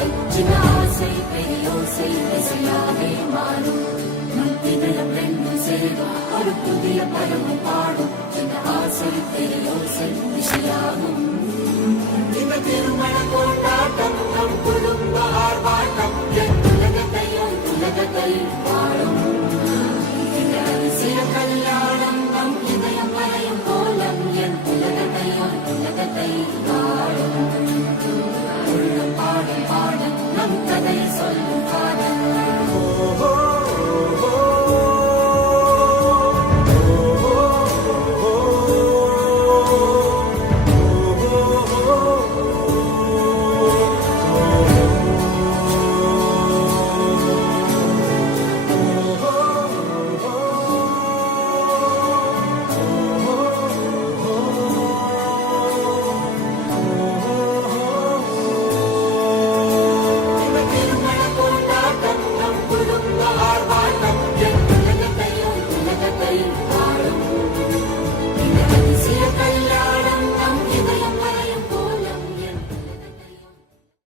பாடல் சின்ன ஆசை பெரியோசை இசையாவே மாறும் மத்திகளும் ரெண்டும் சேரும் ஒரு புதிய பருவம் பாடும் சின்ன ஆசை பெரியோசை இசையாகும் இந்த திருமண கொண்டாட்டம் நம் புது